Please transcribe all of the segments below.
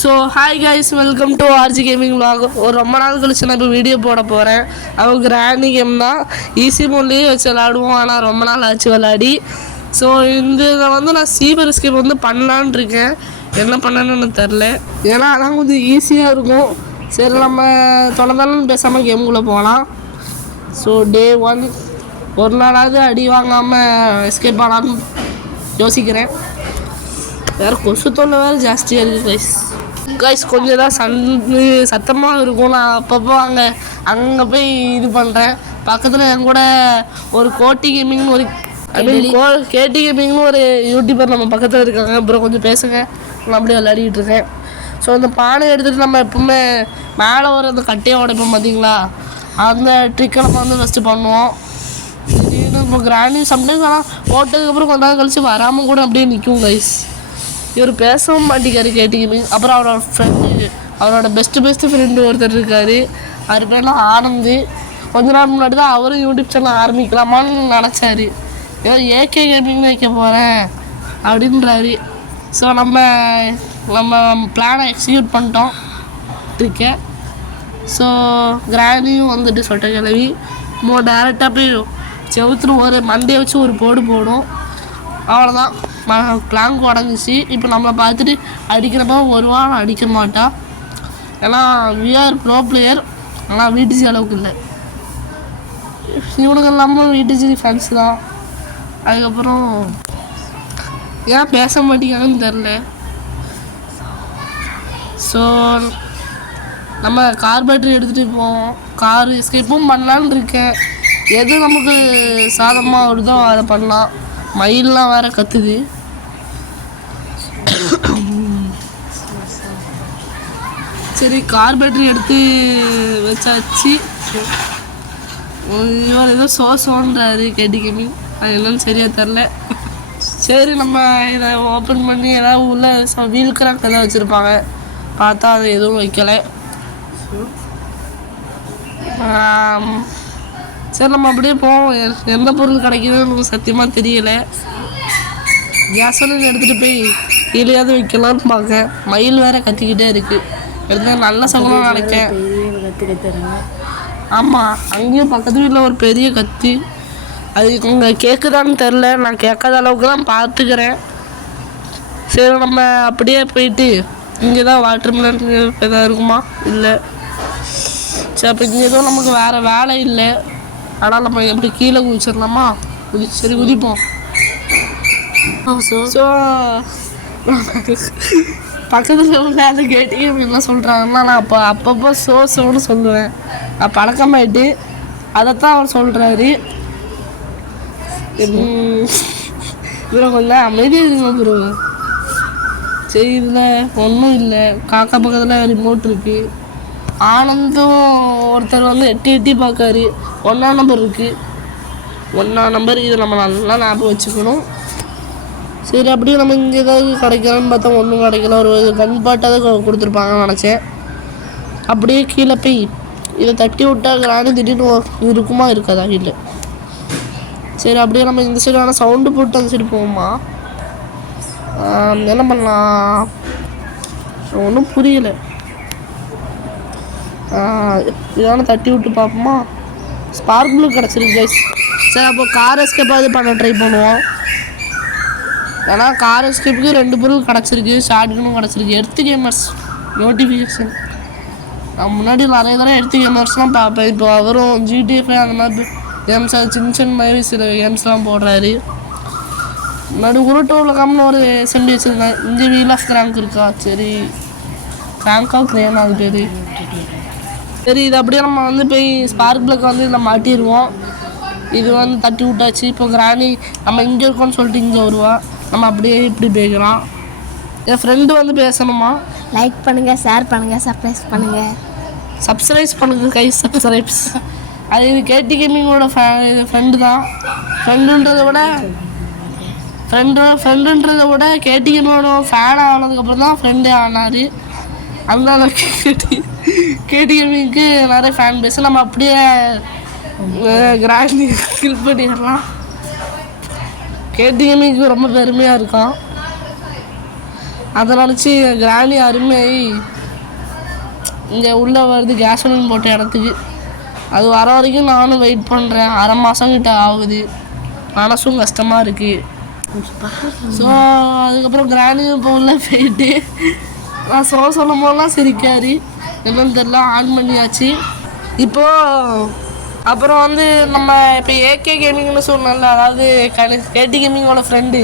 So hi guys, welcome to RG gaming vlog. ஒரு ரொம்ப நாள் கழிச்சு நான் இப்போ வீடியோ போட போகிறேன். அவங்க கிராண்டி கேம் தான், ஈஸி மோட்லேயே வச்சு விளாடுவோம். ஆனால் ரொம்ப நாள் ஆச்சு விளாடி. ஸோ இந்த இதை வந்து நான் சீபர் எஸ்கேப் வந்து பண்ணலான் இருக்கேன். என்ன பண்ணணுன்னு தெரில, ஏன்னா அதான் கொஞ்சம் ஈஸியாக இருக்கும். சரி, நம்ம தொடர்ந்தாலும் பேசாமல் கேமுக்குள்ளே போகலாம். ஸோ டே 1 ஒரு நாளாவது அடி வாங்காமல் எஸ்கேப் ஆகலான்னு யோசிக்கிறேன். வேறு கொசு தொல்லை வேறு ஜாஸ்தியாக இருக்குது கைஸ். கொஞ்சம் தான் சத்தமாக இருக்கும். நான் அப்பப்போ அங்கே போய் இது பண்ணுறேன். பக்கத்தில் என் கூட ஒரு கோட்டி கேமிங்னு ஒரு கேடி கேமிங்னு ஒரு யூடியூபர் நம்ம பக்கத்தில் இருக்காங்க. அப்புறம் கொஞ்சம் பேசுங்க, நான் அப்படியே விளையாடிக்கிட்டு இருக்கேன். ஸோ இந்த பானை எடுத்துகிட்டு நம்ம எப்பவுமே மேலே வர அந்த கட்டையை உடைப்போம் பார்த்தீங்களா, அந்த ட்ரிக்கை நம்ம வந்து ஃபஸ்ட்டு பண்ணுவோம். திடீர்னு இப்போ கிராண்டி சம்டைம்ஸ் ஆனால் போட்டதுக்கப்புறம் கொஞ்ச நாள் கழிச்சு வராமல் கூட அப்படியே நிற்கும் கைஸ். இவர் பேசவும் மாட்டேங்காரு கேட்டிங்க. அப்புறம் அவரோட பெஸ்ட்டு ஃப்ரெண்டு ஒருத்தர் இருக்கார். அவர் பேர்லாம் ஆனந்த். கொஞ்ச நாள் முன்னாடி தான் அவரும் யூடியூப் சேனல் ஆரம்பிக்கலாமான்னு நினச்சாரு. ஏதோ ஏகே கேமிங் வைக்க போகிறேன் அப்படின்றாரு. ஸோ நம்ம பிளானை எக்ஸிக்யூட் பண்ணிட்டோம் இருக்கேன். ஸோ கிராண்டியும் வந்துட்டு சொட்ட கிளவி டேரெக்டாக போய் செவுத்துல ஒரு மண்டையை வச்சு ஒரு போடு போடும். அவ்வளோதான், பிளாங்க் உடஞ்சிச்சு. இப்போ நம்மளை பார்த்துட்டு அடிக்கிறப்ப வருவான், அடிக்க மாட்டான். ஏன்னா விஆர் ப்ரோ பிளேயர். ஆனால் வீட்டுச்சி அளவுக்கு இல்லை. இவனுக்கு இல்லாமல் வீட்டுச்சி ஃபேன்ஸ் தான். அதுக்கப்புறம் ஏன் பேச மாட்டேங்காங்கன்னு தெரில. ஸோ நம்ம கார் பேட்டரி எடுத்துகிட்டு போவோம். கார் எஸ்கேப்பும் பண்ணலான்னு இருக்கேன். எது நமக்கு சாதமாக வருதோ அதை பண்ணலாம். மயிலெலாம் வேறு கத்துது. சரி, கார் பேட்டரி எடுத்து வச்சாச்சு. இவர் ஏதோ சோன்றாரு கேட்டிக்கமி, அது என்னன்னு சரியாக தெரில. சரி, நம்ம இதை ஓப்பன் பண்ணி ஏதாவது உள்ள வீல் கிராக் எதாவது வச்சுருப்பாங்க. பார்த்தா அதை எதுவும் வைக்கலை. சரி, நம்ம அப்படியே போவோம். எந்த பொருள் கிடைக்குதுன்னு நமக்கு சத்தியமாக தெரியலை. கேஸ் ஒன்று எடுத்துகிட்டு போய் கீழேயாவது வைக்கலான்னு பார்க்க. மயில் வேறு கத்திக்கிட்டே இருக்குது. எடுத்து நல்ல சகுனம் நினைக்கேன். ஆமாம், அங்கேயும் பக்கத்து வீட்டில் ஒரு பெரிய கத்தி. அது இங்கே கேட்குதான்னு தெரில. நான் கேட்காத அளவுக்கு தான் பார்த்துக்கிறேன். சரி, நம்ம அப்படியே போயிட்டு இங்கே தான் வாட்டர் மிலன் எதாவது இருக்குமா? இல்லை. சரி, அப்போ இங்கே எதுவும் நமக்கு வேறு வேலை இல்லை. ஆனால் நம்ம எப்படி கீழே குதிச்சிடலாமா? சரி, குதிப்போம். ஸோ பக்கத்தில் உள்ள அதை கேட்டீங்க என்ன சொல்கிறாங்கன்னா, நான் அப்பப்போ சோன்னு சொல்லுவேன். நான் பழக்கமாயிட்டு அதைத்தான் அவர் சொல்கிறாரு. ப்ரோ கொஞ்சம் அமைதியாக இருக்குங்க ப்ரோ. சரி, இதில் ஒன்றும் இல்லை. காக்கா பக்கத்தில் ரிமோட் இருக்குது. ஆனந்தும் ஒருத்தர் வந்து எட்டி பார்க்காரு. 1ஆம் நம்பர் இருக்குது. 1ஆம் நம்பர் இதை நம்ம நல்லா ஞாபகம் வச்சுக்கணும். சரி, அப்படியே நம்ம இங்கே ஏதாவது கிடைக்கலான்னு பார்த்தா ஒன்றும் கிடைக்கல. ஒரு கன் பாட்டாவது கொடுத்துருப்பாங்கன்னு நினச்சேன். அப்படியே கீழே போய் இதை தட்டி விட்டா கிராண்டி திடீர்னு இருக்குமா இருக்காதா? இல்லை. சரி, அப்படியே நம்ம இந்த சைடு ஆனால் சவுண்டு போட்டு அந்த சைடு போவோமா? என்ன பண்ணலாம் ஒன்றும் புரியலை. இதான தட்டி விட்டு பார்ப்போமா? ஸ்பார்க் ப்ளூ கிடச்சிருக்கு கைஸ். சரி, அப்போ கார் எஸ்கேப்பாவது பண்ண ட்ரை பண்ணுவோம். ஏன்னா கார் எஸ்கேப்புக்கு 2 பொருள் கிடச்சிருக்கு, ஷார்ட்கனும் கிடச்சிருக்கு. Earth gamers notification. நான் முன்னாடி நிறைய தடவை எர்த்து கேமர்ஸ்லாம் பார்ப்பேன். இப்போ அவரும் ஜிடிஎஃப் அந்த மாதிரி கேம்ஸ், அது சின்ன மாதிரி சில கேம்ஸ்லாம் போடுறாரு. முன்னாடி உருட்டு உலகம்னு ஒரு செஞ்சு வச்சுருந்தேன். இங்கே வீல் ஆஃப் கிராங்க் இருக்கா? சரி, கிராங்காக கிரேனா அது பேர். சரி, இது அப்படியே நம்ம வந்து போய் ஸ்பார்க் பிளக் வந்து இதில் மாட்டிடுவோம். இது வந்து தட்டி விட்டாச்சு. இப்போ கிராண்டி நம்ம இங்கே இருக்கோன்னு சொல்லிட்டு இங்கே வருவா. நம்ம அப்படியே இப்படி பேசலாம். என் ஃப்ரெண்டு வந்து பேசணுமா? லைக் பண்ணுங்கள், ஷேர் பண்ணுங்கள், சப்ஸ்கிரைப் பண்ணுங்கள் கை சப்ஸ்கிரைப்ஸ். அது இது கேடி கேமிங்கோட இது ஃப்ரெண்டு தான். ஃப்ரெண்டுன்றதை விட கேடி கேமிங்கோட ஃபேன் ஆனதுக்கப்புறம் தான் ஃப்ரெண்டே ஆனார். அந்த அளவுக்கு கேடி கேமிங்க்கு நிறைய ஃபேன் பேச. நம்ம அப்படியே கிராண்டி கில் பண்ணிடலாம். கேடி கேமிங்க்கு ரொம்ப பெருமையாக இருக்கான். அதை நினச்சி கிராணி அருமை இங்கே உள்ளே வருது கேஸ் போட்ட இடத்துக்கு. அது வர வரைக்கும் நானும் வெயிட் பண்ணுறேன். அரை மாதம் கிட்ட ஆகுது. மனசும் கஷ்டமாக இருக்குது. ஸோ அதுக்கப்புறம் கிராணியும் இப்போ உள்ள போயிட்டு நான் சொல்லும் போதெல்லாம் சிரிக்காரு. என்னன்னு தெரில, ஆன் பண்ணியாச்சு. இப்போது அப்புறம் வந்து நம்ம இப்போ ஏகே கேமிங்னு சொன்னோம்ல, அதாவது கேடி கேமிங்கோட ஃப்ரெண்டு,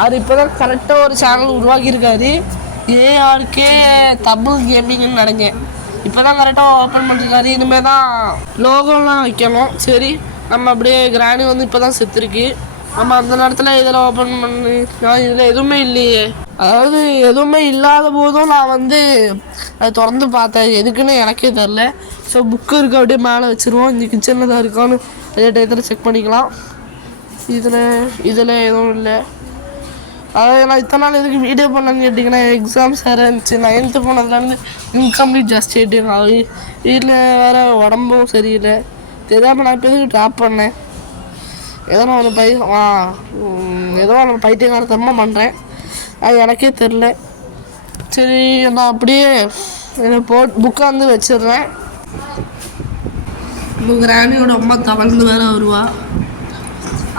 அவர் இப்போ தான் கரெக்டாக ஒரு சேனல் உருவாக்கியிருக்காரு. ஏஆர்கே தமிழ் கேமிங்னு நினைக்கிறேன். இப்போ தான் கரெக்டாக ஓப்பன் பண்ணிருக்காரு. இனிமேல் தான் லோகோலாம் வைக்கணும். சரி, நம்ம அப்படியே கிராணி வந்து இப்போ தான் செத்துருக்கு. நம்ம அந்த நேரத்தில் இதில் ஓப்பன் பண்ணி இதில் எதுவுமே இல்லையே, அதாவது எதுவுமே இல்லாத போதும் நான் வந்து அதை திறந்து பார்த்தேன். எதுக்குன்னு எனக்கே தெரில. ஸோ புக்கு இருக்க அப்படியே மேலே வச்சுருவோம். இந்த கிச்சனில் தான் இருக்கான்னு அதே டயத்தில் செக் பண்ணிக்கலாம். இதில் எதுவும் இல்லை. அதாவது நான் இத்தனை நாள் எதுக்கு வீடியோ பண்ணேன்னு கேட்டிங்கன்னா, எக்ஸாம்ஸ் வேறு இருந்துச்சு. 9th போனதுலேருந்து இன்கம்ப்ளீட் ஜஸ்டிஃபைங் ஆகி வீட்டில் வேறு உடம்பும் சரியில்லை. தெரியாமல் நான் இப்போ எதுக்கு ட்ராப் பண்ணேன். ஏதோ நான் ஒரு ஏதோ நான் பைத்தியகாரத்தனமாக பண்ணுறேன். அது எனக்கே தெரில. சரி, நான் அப்படியே புக்கை வந்து வச்சிடுறேன். இப்போ கிராணியோட அம்மா தவழ்ந்து வேறு வருவா.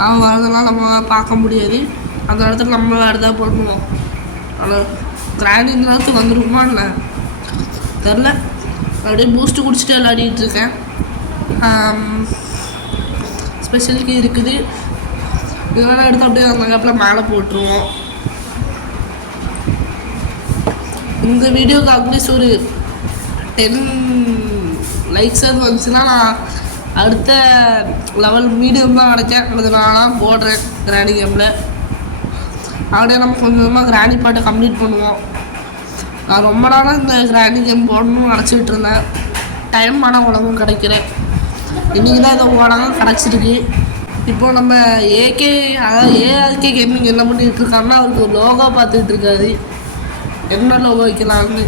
அவன் வரதெல்லாம் நம்ம பார்க்க முடியாது. அந்த இடத்துல நம்ம வேறு தான் பண்ணுவோம். ஆனால் கிராணி இந்த நேரத்துக்கு வந்துருக்குமா இல்லை தெரில. அப்படியே பூஸ்ட்டு குடிச்சிட்டு விளையாடிட்டு இருக்கேன். ஸ்பெஷலுக்கு இருக்குது. இதெல்லாம் எடுத்து அப்படியே அந்த கேப்பில் மேலே போட்டுருவோம். இந்த வீடியோக்கு அட்லீஸ்ட் ஒரு 10 லைக்ஸ் அது வந்துச்சுன்னா நான் அடுத்த லெவல் மீடியம் தான் கிடைச்சேன். அது நான்லாம் போடுறேன் கிராணி கேமில். அப்படியே நம்ம கொஞ்சமாக கிராணி பாட்டை கம்ப்ளீட் பண்ணுவோம். நான் ரொம்ப நாளாக இந்த கிராணி கேம் போடணும்னு நினச்சிக்கிட்டு இருந்தேன். டைம் ஆனால் உலகம் கிடைக்கிறேன். இன்றைக்கி தான் ஏதோ உலகம் கிடச்சிருக்கு. இப்போது நம்ம அதாவது ஏஆர்கே கேமிங் என்ன பண்ணிகிட்டு இருக்காருன்னா, அவருக்கு ஒரு லோகோ பார்த்துக்கிட்டு இருக்காரு. என்ன லோகோ வைக்கலாம்னு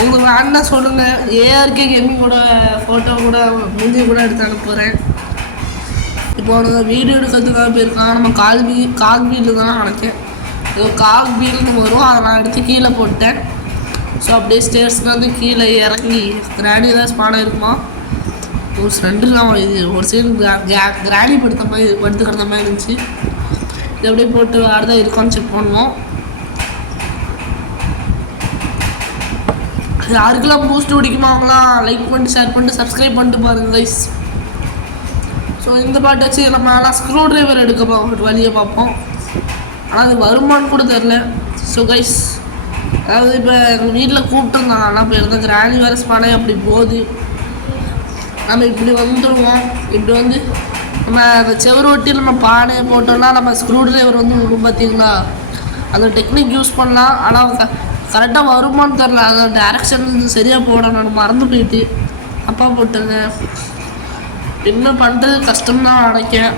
உங்களுக்கு வேணா சொல்லுங்கள். ஏஆர்கே கேமிங்கோட ஃபோட்டோ கூட மூஞ்சி கூட எடுத்து அனுப்புகிறேன். இப்போ அவனுக்கு வீடியோ எடுக்கிறதுக்காக போயிருக்கான். நம்ம காக்பீல் தான் நினைச்சேன். ஏதோ காக்பீல்னு வரும். அதை நான் எடுத்து கீழே போட்டேன். ஸோ அப்படியே ஸ்டேர்ஸ்லாம் வந்து கீழே இறங்கி கிராணி தான் ஸ்பானாக இருக்குமா. ஒரு ஃப்ரெண்டுலாம் இது ஒரு சைடு கிராணி படுத்துக்கிற மாதிரி இருந்துச்சு. இது அப்படியே போட்டு வேறு தான் இருக்கான்னு செக் பண்ணுவோம். யாருக்கெல்லாம் பூஸ்ட் பிடிக்குமா அவங்களாம் லைக் பண்ணிட்டு ஷேர் பண்ணிட்டு சப்ஸ்கிரைப் பண்ணிட்டு பாருங்கள் கைஸ். ஸோ இந்த பாட்டு வச்சு நம்ம ஆனால் ஸ்க்ரூ ட்ரைவர் எடுக்க ஒரு வழியை பார்ப்போம். ஆனால் அது வருமானு கூட தெரில. ஸோ கைஸ், அதாவது இப்போ எங்கள் வீட்டில் கூப்பிட்டுருந்தாங்க. ஆனால் இப்போ இருந்த கிராணி வேறு ஸ்பானே அப்படி போகுது. நம்ம இப்படி வந்துடுவோம். இப்படி வந்து நம்ம அந்த செவரு ஒட்டி நம்ம பானையை போட்டோம்னா நம்ம ஸ்க்ரூ ட்ரைவர் வந்து விடும். பார்த்தீங்களா, அந்த டெக்னிக் யூஸ் பண்ணலாம். ஆனால் கரெக்டாக வருமானு தெரில. அந்த டேரெக்ஷன் சரியாக போடணும். நான் மறந்து போயிட்டு அப்பா போட்டுங்க. இன்னும் பண்ணுறது கஷ்டம்தான் நினைக்கேன்.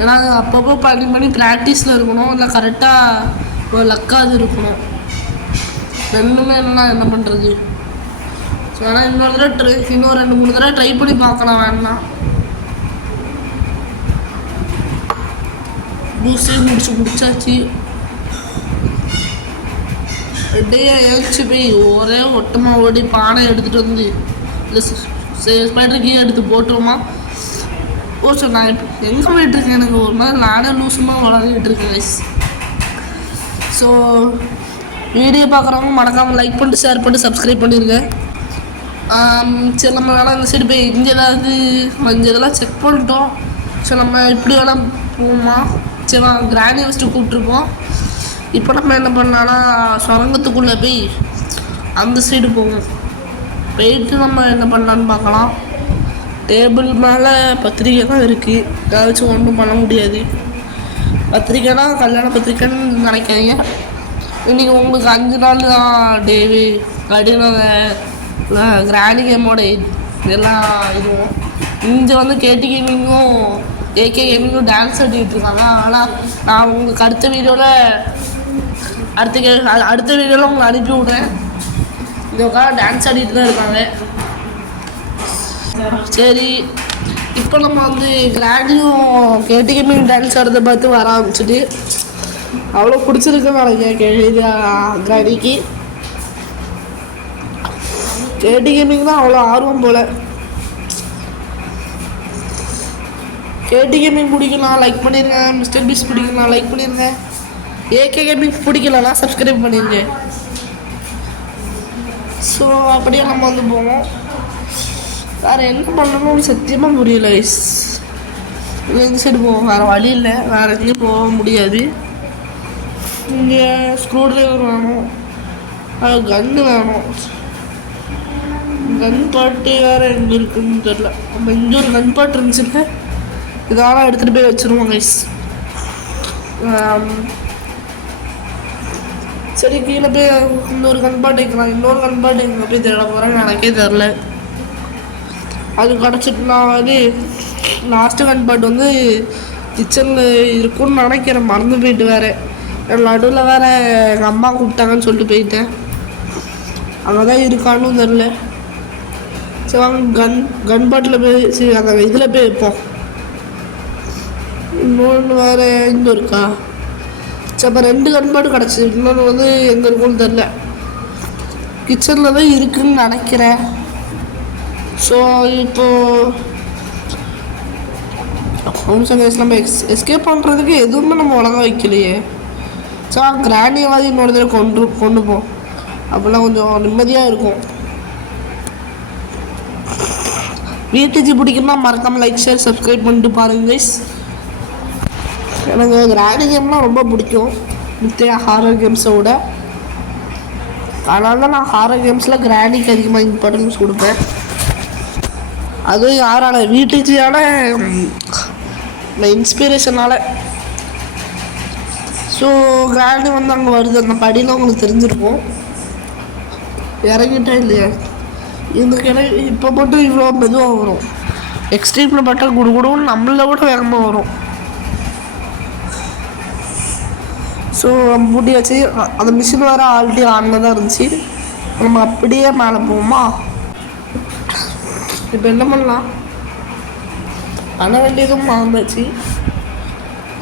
ஏன்னா அது அப்பப்போ பண்ணி ப்ராக்டிஸில் இருக்கணும். இல்லை கரெக்டாக ஒரு லக்காது இருக்கணும். ரெண்டுமே என்ன பண்ணுறது. ஸோ ஆனால் இன்னொரு தடவை இன்னும் 2-3 தடவை ட்ரை பண்ணி பார்க்கலாம். வேணா பூஸ்டே முடிச்சாச்சு. அப்படியே எழுச்சி போய் ஒரே ஒட்டமாக ஓடி பானை எடுத்துகிட்டு வந்து இந்த ஸ்பைடர் கீ எடுத்து போட்டுருமா. சார் நான் இப்போ எங்கே போயிட்டுருக்கேன். எனக்கு ஒரு மாதிரி நானே லூசுமாக வளர்ந்துக்கிட்டு இருக்கேன் கைஸ். ஸோ வீடியோ பார்க்குறவங்க மறக்காமல் லைக் பண்ணிட்டு ஷேர் பண்ணிட்டு சப்ஸ்கிரைப் பண்ணிடுங்க. சரி, நம்ம வேணால் இந்த சைடு போய் இங்கே ஏதாவது இதெல்லாம் செக் பண்ணிட்டோம். ஸோ நம்ம இப்படி வேணால் போவோமா. சரி, கிராணி வச்சுட்டு கூப்பிட்ருப்போம். இப்போ நம்ம என்ன பண்ணலான்னா சுரங்கத்துக்குள்ளே போய் அந்த சைடு போவோம். போயிட்டு நம்ம என்ன பண்ணலான்னு பார்க்கலாம். டேபிள் மேலே பத்திரிக்கை தான் இருக்குது. ஏதாச்சும் ஒன்றும் பண்ண முடியாது. பத்திரிக்கைனா கல்யாண பத்திரிக்கைன்னு நினைக்காதீங்க. இன்றைக்கி உங்களுக்கு 5 நாள் தான் டேவி அப்படின்னு கிராணி கேமோட இதெல்லாம் இதுவும் இங்கே வந்து கேடி கேமிங்கும் ஏகே கேமிங்கும் டான்ஸ் ஆடிட்டு இருக்காங்க. ஆனால் நான் உங்களுக்கு அடுத்த வீடியோவில் உங்களை அனுப்பி விட்றேன். இந்த உட்கார டான்ஸ் ஆடிட்டு தான் இருக்காங்க. சரி, இப்போ நம்ம வந்து கிராண்டியும் கேடி கேமிங் டான்ஸ் ஆடுறதை பார்த்து வர ஆரம்பிச்சுட்டு அவ்வளோ பிடிச்சிருக்குன்னு நினைக்கிறேன் இது கிராணிக்கு. கேடி கேமிங் தான் அவ்வளோ ஆர்வம் போல். கேடி கேமிங் பிடிக்கலாம் லைக் பண்ணிடுங்க. மிஸ்டர் பீஸ் பிடிக்கலாம் லைக் பண்ணிடுங்க. ஏகே கேமிங் பிடிக்கலன்னா சப்ஸ்கிரைப் பண்ணிடுங்க. ஸோ அப்படியே நம்ம வந்து போவோம். வேறு என்ன பண்ணணும்னு சத்தியமாக புரியல கைஸ். இந்த சைடு போவோம், வேறு வழி இல்லை, வேறு எங்கேயும் போக முடியாது. இங்கே ஸ்க்ரூ ட்ரைவர் வேணும், கன்று வேணும். கன் பாட்டு வேறு எங்கே இருக்குன்னு தெரில. நம்ம இங்கே ஒரு கன் பாட்டு இருந்துச்சுன்னா இதெல்லாம் எடுத்துகிட்டு போய் வச்சுருவோம் கைஸ். சரி கீழே போய் இன்னொரு கன்பாட்டு வைக்கலாம். இன்னொரு கன்பாட்டு எங்கே போய் தேட போகிறேன்னு எனக்கே தெரில. அது கிடச்சிட்டுனா வந்து லாஸ்ட்டு கன்பாட்டு வந்து கிச்சனில் இருக்குன்னு நினைக்கிறேன். மறந்து போயிட்டு வேறு நடுவில் வேறு எங்கள் அம்மா கூப்பிட்டாங்கன்னு சொல்லிட்டு போயிட்டேன். அங்கே தான் இருக்கான்னு தெரில. சரி வாங்க கன்பாட்டில் போய் சரி அந்த இதில் போய் வைப்போம். இன்னொன்று வேறு இங்கே இருக்கா? சரி அப்போ 2 கன்பாட்டு கிடச்சி. இன்னொன்று வந்து எங்கே இருக்குன்னு தெரில. கிச்சனில் தான் இருக்குதுன்னு நினைக்கிறேன். ஸோ இப்போது நம்ம எஸ்கேப் பண்ணுறதுக்கு எதுவுமே நம்ம ஒழுங்காக வைக்கலையே. ஸோ கிராண்டியாவது இன்னொரு தடவை கொண்டு போம். அப்போல்லாம் கொஞ்சம் நிம்மதியாக இருக்கும். வீட்டுக்கு பிடிக்குன்னா மறக்காமல் லைக் ஷேர் சப்ஸ்கிரைப் பண்ணிட்டு பாருங்க கைஸ். எனக்கு கிராண்டி கேம்லாம் ரொம்ப பிடிக்கும் மித்த ஹாரர் கேம்ஸை விட. அதனால தான் நான் ஹாரர் கேம்ஸில் கிராண்டிக்கு அதிகமாக இம்பார்ட்டன்ஸ் கொடுப்பேன். அதுவும் யாரால வீட்டுச்சியால இன்ஸ்பிரேஷனால். ஸோ கிராண்டி வந்து அங்கே வருது. அந்த படியில் உங்களுக்கு தெரிஞ்சிருக்கும். இறங்கிட்டா இல்லையா? இந்த கிளை இப்போ மட்டும் இவ்வளோ மெதுவாக வரும். எக்ஸ்ட்ரீமில் பட்டால் குடுகுடுன்னு நம்மளை விட வேகமாக வரும். ஸோ மூட்டியாச்சு. அந்த மிஷின் வேறு ஆல்ரெடி ஆனில் தான் இருந்துச்சு. நம்ம அப்படியே மேலே போவோமா? இப்போ என்ன பண்ணலாம்? பண்ண வேண்டியதும் மறந்தாச்சு.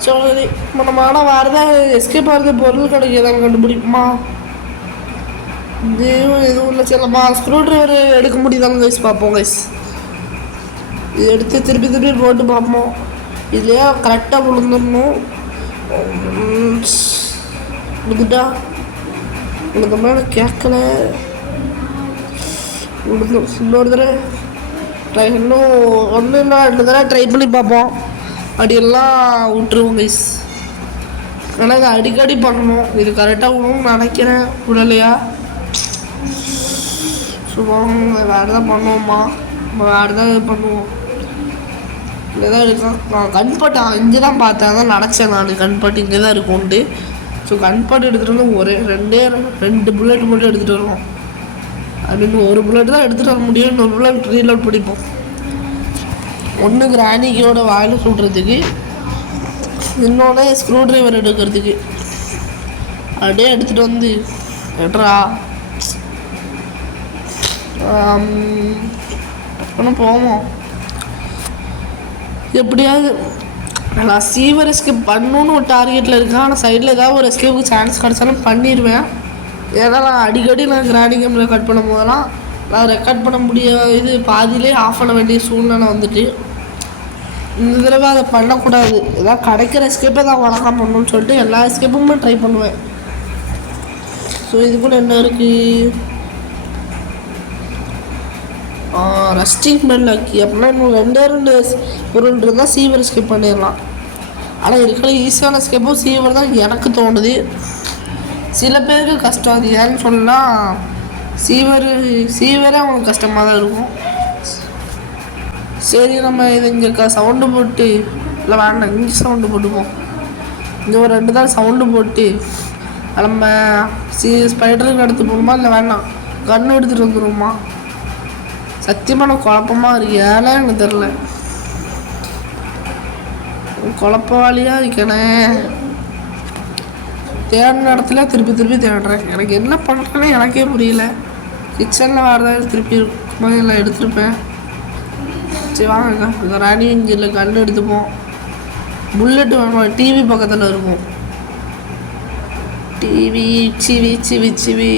ஸோ இப்போ நம்ம ஆனால் வேறு ஏதாவது எஸ்கேப் ஆகிறது பொருள் கிடைக்கிறதாங்க கண்டுபிடிக்குமா? எதுவும் இல்லை. சரி நம்ம ஸ்க்ரூ ட்ரைவர் எடுக்க முடியுதாங்க கைஸ் பார்ப்போம் கைஸ். இது எடுத்து திருப்பி போட்டு பார்ப்போம். இதுலையே கரெக்டாக விழுந்துடணும். விழுந்துட்டா எனக்கு மேலே கேட்கல. விழுந்துடும். இன்னொரு தடவை இன்னும் ஒன்றும் இல்லை 2 தடவை ட்ரை பண்ணி பார்ப்போம். அப்படியெல்லாம் விட்டுருவோம் கைஸ். ஆனால் இது அடிக்கடி பண்ணணும். இது கரெக்டாக விடணும்னு நினைக்கிறேன். விடலையா? சும்மா வேறு தான் பண்ணுவோம்மா. நம்ம வேறு தான் பண்ணுவோம். இங்கே தான் இருக்கும். நான் கன்பாட்டு இங்கே தான் பார்த்தேன். அதான் நினச்சேன் நான் கன்பாட்டு இங்கே தான் இருக்கும்ன்ட்டு. ஸோ கன்பாட்டு எடுத்துகிட்டு வந்து 2 புல்லட் மட்டும் எடுத்துகிட்டு வருவோம். அப்படின்னு 1 புல்லட் தான் எடுத்துகிட்டு வர முடியும். இன்னொரு புல்லட் ரீலோட் பிடிப்போம். ஒன்று கிராணிக்கோட வாயில் சுடுறதுக்கு, இன்னொன்று ஸ்க்ரூ ட்ரைவர் எடுக்கிறதுக்கு. அப்படியே எடுத்துகிட்டு வந்து எட்ரா ஒன்றும் போவோம். எப்படியாவது நான் சீவர் எஸ்கேப் பண்ணணுன்னு ஒரு டார்கெட்டில் இருக்கேன். ஆனால் சைடில் ஏதாவது ஒரு எஸ்கேப்புக்கு சான்ஸ் கிடச்சாலும் பண்ணிடுவேன். ஏன்னா நான் அடிக்கடி கிராண்டி கேமில் கட் பண்ணும் போதெல்லாம் நான் ரெக்கார்ட் பண்ண இது பாதியிலே ஆஃப் பண்ண வேண்டிய சூழ்நிலை வந்துட்டு. இந்த தடவை அதை பண்ணக்கூடாது. ஏதாவது கிடைக்கிற எஸ்கேப்பை தான் வழக்கம் பண்ணணும்னு சொல்லிட்டு எல்லா எஸ்கேப்புமே ட்ரை பண்ணுவேன். ஸோ இது கூட என்ன இருக்குது? ரஸ்டிங் பெல் ஆக்கி அப்படின்னா இன்னும் 2 பொருள் இருந்தால் சீவர் எஸ்கேப் பண்ணிடலாம். ஆனால் இருக்கிற ஈஸியான எஸ்கேப்பும் சீவர் தான் எனக்கு தோணுது. சில பேருக்கு கஷ்டம். அது ஏன்னு சொல்லலாம், சீவரே அவங்களுக்கு கஷ்டமாக தான் இருக்கும். சரி நம்ம இது இங்கே சவுண்டு போட்டு இல்லை வேண்டாம், இங்கே சவுண்டு போட்டுப்போம். இங்கே ஒரு 2 தான் சவுண்டு போட்டு நம்ம ஸ்பைடருக்கு எடுத்து போகணுமா இல்லை வேண்டாம் கன்று எடுத்துகிட்டு வந்துடுவோமா? சத்தியமான குழப்பமாக இருக்கு. ஏன்னா எனக்கு தெரில. குழப்பவாளியாக இருக்கேனே. தேடின இடத்துல திருப்பி தேடுறேன். எனக்கு என்ன பண்ணுறேன்னு எனக்கே புரியல. கிச்சனில் வேறு ஏதாவது திருப்பி இருக்குமா எல்லாம் எடுத்துருப்பேன். சரி வாங்க இந்த ராணி இன்ஜினில் கன்று எடுத்துப்போம். புல்லட்டு வேணும். டிவி பக்கத்தில் இருக்கும். டிவி சிவி சிவி சிவி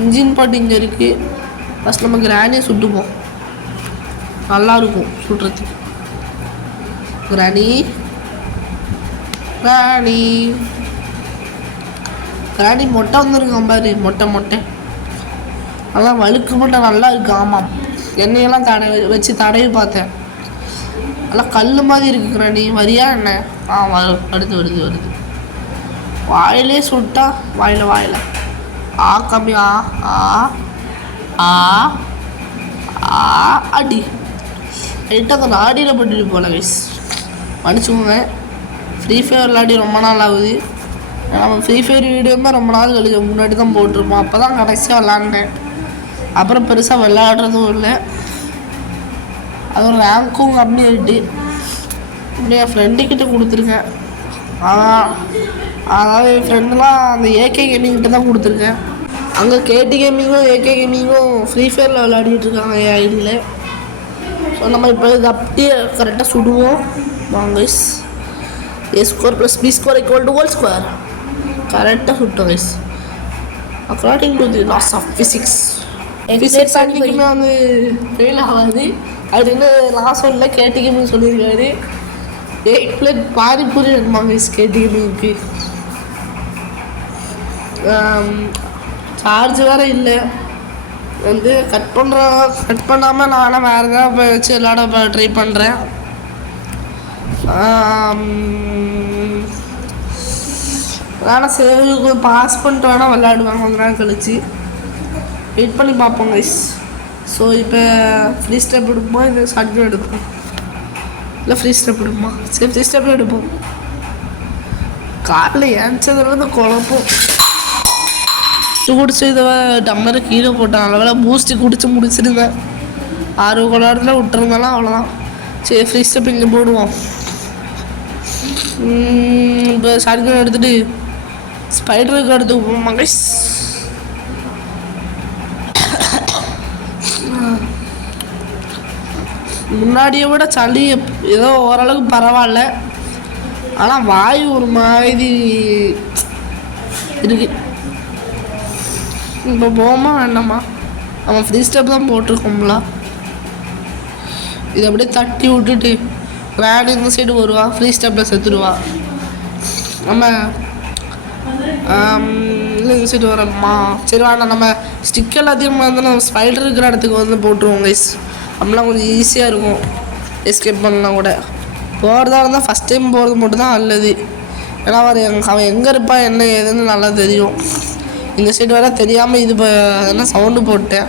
இன்ஜின் பாட்டு இங்கே இருக்குது. ஃபஸ்ட் நம்ம கிராணியை சுட்டுப்போம், நல்லாயிருக்கும் சுடுறதுக்கு. கிராணி கிராணி கிராணி மொட்டை வந்துருக்கான் பாரு, மொட்டை நல்லா வழுக்கு மொட்டை நல்லா இருக்கு. ஆமாம், எண்ணெயெல்லாம் வச்சு தடவி பார்த்தேன், நல்லா கல் மாதிரி இருக்கு. கிராணி வரியா என்ன? வருது. வாயிலே சுட்டா வாயில் ஆ கம்மி ஆ அடி லைட்டாக அந்த ஆடியில் போட்டுட்டு போகல கைஸ், மன்னிச்சுக்கோங்க. ஃப்ரீ ஃபயர் விளையாடி ரொம்ப நாள் ஆகுது. நம்ம ஃப்ரீ ஃபயர் வீடியோ தான் ரொம்ப நாள் கழிச்சு முன்னாடி தான் போட்டிருப்போம். அப்போ தான் கடைசியாக விளாண்டேன். அப்புறம் பெருசாக விளையாடுறதும் இல்லை. அது ஒரு ரேங்க்கும் கம்மி ஆகிட்டு இப்படி என் ஃப்ரெண்டுக்கிட்ட கொடுத்துருக்கேன். அதாவது என் ஃப்ரெண்டுலாம் அந்த ஏகே கேமிங்கிட்ட தான் கொடுத்துருக்கேன். அங்கே கேடி கேமிங்கும் ஏகே கேமிங்கும் ஃப்ரீ ஃபயரில் விளையாடிட்டு இருக்காங்க என் ஐடியில். ஸோ நம்ம இப்போ இது அப்படியே கரெக்டாக சுடுவோம் வாங்க guys. A square plus B square equal to whole square. கரெக்டாக சுட்டோம் guys, according to the laws of physics. Physics அன்றைக்குமே வந்து ஃபெயில் ஆகாது அப்படின்னு நான் சொல்ல, கேடி கேமிங் சொல்லியிருக்காரு. 8 பிளேட் பானிபூரி வேணுமா கைஸ் கேடி கேமிங்க்கு? சார்ஜ் வேறு இல்லை, வந்து கட் பண்ணாமல் நானும் வேறு எதாவது வச்சு விளாட ட்ரை பண்ணுறேன். வேணா சரி பாஸ் பண்ணிட்டு வேணால் விளையாடுவாங்க கொஞ்ச நாள் கழிச்சு, வெயிட் பண்ணி பார்ப்போம் கைஸ். ஸோ இப்போ ஃப்ரீ ஸ்டெப் எடுப்போமா இல்லை ஷார்ட்கன் எடுப்போம்? இல்லை ஃப்ரீ ஸ்டெப் எடுப்போமா? சரி ஃப்ரீ ஸ்டெப் எடுப்போம். காரில் ஏன்ச்சதுலேருந்து குழப்பம். குடிச்சு இதை டம்மரை கீழே போட்டான். நல்ல வேலை பூஸ்ட்டு குடிச்சு முடிச்சிருந்தேன். 6 கொண்டாடத்தில் விட்டுருந்தாலும் அவ்வளோதான். சரி ஃப்ரீ ஸ்டெப் இங்கே போடுவோம். இப்போ ஷார்ட்கன் எடுத்துகிட்டு ஸ்பைடருக்கு எடுத்துப்போம் கைஸ். முன்னாடியை விட சளி ஏதோ ஓரளவுக்கு பரவாயில்ல, ஆனால் வாயு ஒரு மாதிரி இருக்கு. இப்போ போமா வேண்டாமா? நம்ம ஃப்ரீ ஸ்டெப் தான் போட்டிருக்கோம்ல, இதை அப்படியே தட்டி விட்டுட்டு வேன் இந்த சைடு வருவா, ஃப்ரீ ஸ்டெப்பில் செத்துடுவா. நம்ம இல்லை இந்த சைடு வரம்மா. சரி வேண்டாம், நம்ம ஸ்டிக் எல்லாத்தையும் வந்து நம்ம ஸ்பைடர் இருக்கிற இடத்துக்கு வந்து போட்டுருவோம் கைஸ். அப்படிலாம் கொஞ்சம் ஈஸியாக இருக்கும், எஸ்கேப் பண்ணலாம் கூட. போகிறதா இருந்தால் ஃபஸ்ட் டைம் போகிறது மட்டும் தான் நல்லது. ஏன்னா அவன் எங்கே இருப்பான் என்ன ஏதுன்னு நல்லா தெரியும். இந்த சைடு வேறு தெரியாமல் இது என்ன சவுண்டு போட்டேன்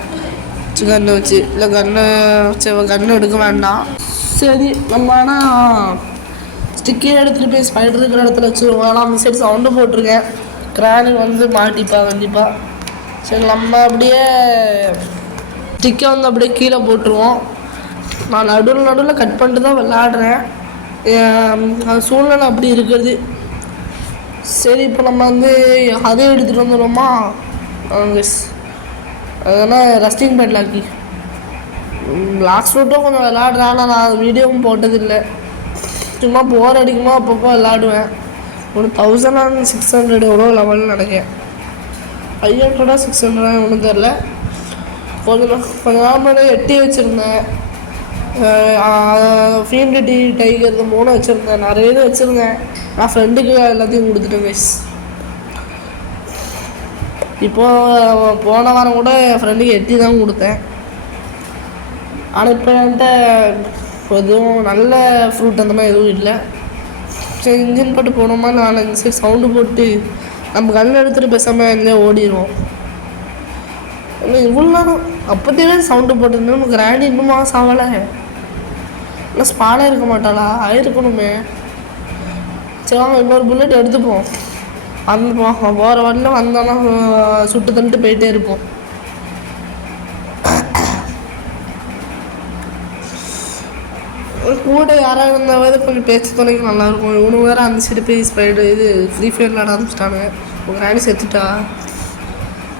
கன்று வச்சு. இல்லை கன்று எடுக்க வேண்டாம். சரி நம்ம ஆனால் ஸ்டிக்கே எடுத்துகிட்டு போய் ஸ்பைடர் இருக்கிற இடத்துல வச்சுருவோம். ஆனால் அந்த சைடு சவுண்டு போட்டிருக்கேன், கிராணி வந்து மாட்டிப்பா கண்டிப்பாக. சரி நம்ம அப்படியே ஸ்டிக்கை வந்து அப்படியே கீழே போட்டுருவோம். நான் நடுவில் கட் பண்ணிட்டு தான் விளாடுறேன், அது சூழ்நிலை அப்படி இருக்கிறது. சரி இப்போ நம்ம வந்து அதே எடுத்துகிட்டு வந்துடுவோமா? அதனால் ரெஸ்டிங் பேட்லாக்கி லாஸ்ட் ரூட்டும் கொஞ்சம் விளாடுறேன். ஆனால் நான் அது வீடியோவும் போட்டதில்லை, சும்மா போர் அடிக்குமா அப்பப்போ விளாடுவேன். ஒரு 1600 எவ்வளோ லெவல்னு நினைக்கிறேன். 500 600 ஒன்றும் தெரில. கொஞ்சம் நாள் முன்னாடி 8 வச்சுருந்தேன், ஃபீல்டு டைகர் 3 வச்சுருந்தேன், நிறைய இது வச்சுருந்தேன். நான் ஃப்ரெண்டுக்கு எல்லாத்தையும் கொடுத்துட்டேன் கைஸ். இப்போது போன வாரம் கூட என் ஃப்ரெண்டுக்கு 8 தான் கொடுத்தேன். ஆனால் இப்போ என்கிட்ட எதுவும் நல்ல ஃப்ரூட் அந்த மாதிரி எதுவும் இல்லை. சரி இன்ஜின் போட்டு போனோமா, நான் இந்த சைடு சவுண்டு போட்டு நம்ம கண்ணை எடுத்துகிட்டு பேசாமல் எங்கேயோ ஓடிடுவோம். இல்லை இவ்வளோ நேரம் அப்போதே சவுண்டு போட்டுருந்தேன். நமக்கு கிராண்டி இன்னுமா சாவலை? இல்லை ஸ்பானாக இருக்க மாட்டாளா? ஆயிருக்கணுமே. சரி வாங்க இன்னொரு புல்லட் எடுத்துப்போம். போகிற வழியில் வந்தோன்னா சுட்டு தந்துட்டு போயிட்டே இருப்போம். கூட யாராவது இருந்தாவது கொஞ்சம் பேச்சு துணைக்கு நல்லாயிருக்கும். இவனு வேறு அந்த சைடு போய் ஸ்பைடர் இது ஃப்ரீ ஃபயர் விளாட ஆரம்பிச்சிட்டானுங்க. உங்கள் ராணி செத்துட்டா.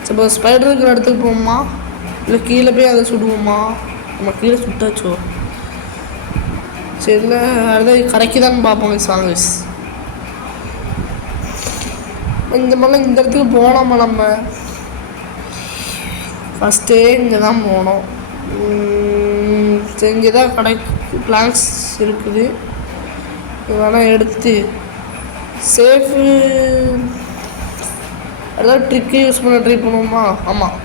சரி இப்போ ஸ்பைடர் இருக்கிற இடத்துக்கு போவோமா இல்லை கீழே போய் அதை சுடுவோமா? நம்ம கீழே சுட்டாச்சோ. சரி இல்லை அதை கரைக்குதான்னு பார்ப்போம் வாங்க. இந்த மாதிரிலாம் இந்த இடத்துக்கு போனோமா நம்ம ஃபஸ்ட்டே இங்கே தான் போனோம். இங்கே தான் கடை பிளான்ஸ் இருக்குது. இது வேணால் எடுத்து சேஃபு ஏதாவது ட்ரிக்கு யூஸ் பண்ண ட்ரை பண்ணுவோமா? ஆமாம்,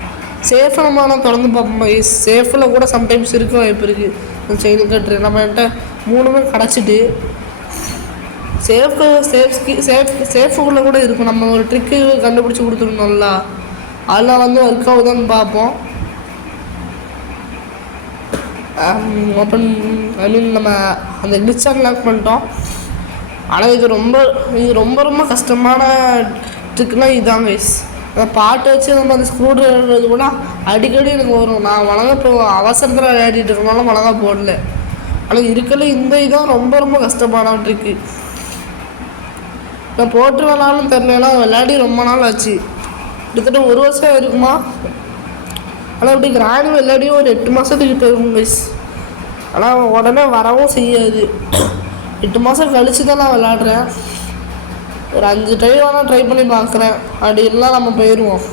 சேஃபாக நம்ம ஆனால் திறந்து பார்ப்போமா? சேஃபில் கூட சம்டைம்ஸ் இருக்க வாய்ப்பு இருக்குது. அந்த செயின் கட்டுரு நம்ம என்கிட்ட 3மே கிடச்சிட்டு சேஃபுக்குள்ளே கூட இருக்கும். நம்ம ஒரு ட்ரிக்கு கண்டுபிடிச்சி கொடுத்துருந்தோம்ல, அதெல்லாம் வந்து ஒர்க் ஆகுதான்னு பார்ப்போம். ஓப்பன் ஐ மீன் நம்ம அந்த கிளிச் அன்லாக் பண்ணிட்டோம். ஆனால் இது ரொம்ப ரொம்ப கஷ்டமான ட்ரிக்னால் இதுதான் கைஸ். அந்த பாட்டு வச்சு நம்ம அந்த ஸ்க்ரூ ட்ரைவர் கூட அடிக்கடி எனக்கு வரும். நான் வழங்க இப்போ அவசரத்தில் விளையாடிட்டு இருக்கனால வழங்க போடல. ஆனால் இருக்கல இந்த இதான் ரொம்ப ரொம்ப கஷ்டமான ட்ரிக்கு. நான் போட்டு வேணாலும் தெரில, விளையாடி ரொம்ப நாள் ஆச்சு, கிட்டத்தட்ட 1 வருஷம் இருக்குமா. ஆனால் இப்படி கிராணி விளையாடியும் ஒரு 8 மாதத்துக்கிட்ட இருக்கும் கைஸ். ஆனால் உடனே வரவும் செய்யாது. 8 மாதம் கழிச்சு தான் நான் விளையாடுறேன். ஒரு 5 ட்ரை வேணால் ட்ரை பண்ணி பார்க்குறேன். அப்படி எல்லாம் நம்ம போயிடுவோம்.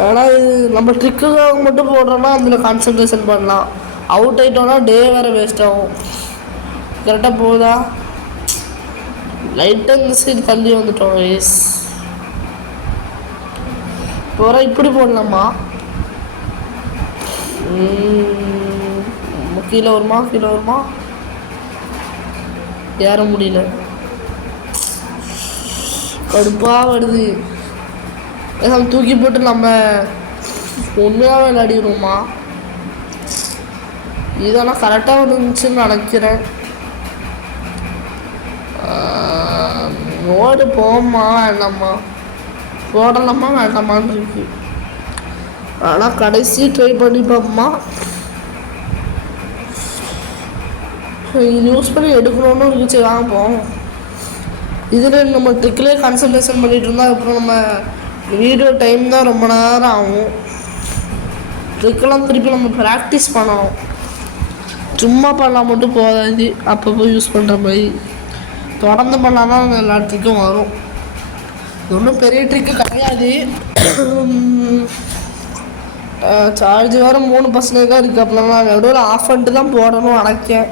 ஏன்னா இது நம்ம ட்ரிக்குக்காக மட்டும் போடுறோன்னா அதில் கான்சன்ட்ரேஷன் பண்ணலாம். அவுட் ஆகிட்டோன்னா டே வேறு வேஸ்ட் ஆகும். கரெக்டாக போகுதா? லைட்டாக இந்த சைடு தள்ளி வந்துட்டோம் கைஸ். போகிற இப்படி போடலாமா? கீழே வருமா? ஏற முடியல, கடுப்பாக வருது. ஏதாவது தூக்கி போட்டு நம்ம உண்மையாக விளையாடிடுவோமா? இதெல்லாம் கரெக்டாக இருந்துச்சுன்னு நினைக்கிறேன். ஓடு போமா வேண்டாமா, போடலாமா வேண்டாமான்னு இருக்கு. ஆனால் கடைசி ட்ரை பண்ணி பார்ப்போமா? இது யூஸ் பண்ணி எடுக்கணும்னு இருந்துச்சு. வாங்க போவோம். இதில் நம்ம ட்ரிக்கிலே கான்சன்ட்ரேஷன் பண்ணிகிட்டு இருந்தால் அப்புறம் நம்ம வீடியோ டைம் தான் ரொம்ப நேரம் ஆகும். ட்ரிக்கெல்லாம் திருப்பி நம்ம ப்ராக்டிஸ் பண்ணணும். சும்மா பண்ணால் மட்டும் போகாது, அப்பப்போ யூஸ் பண்ணுற மாதிரி தொடர்ந்து பண்ணால் தான் எல்லா ட்ரிக்கும் வரும். இது ஒன்றும் பெரிய ட்ரிக்கு கிடையாது. சார்ஜ் வேறு 3% தான் இருக்குது. அப்போலாம் நான் நடுவில் ஆஃப் பண்ணிட்டு தான் போடணும் நினைக்கேன்.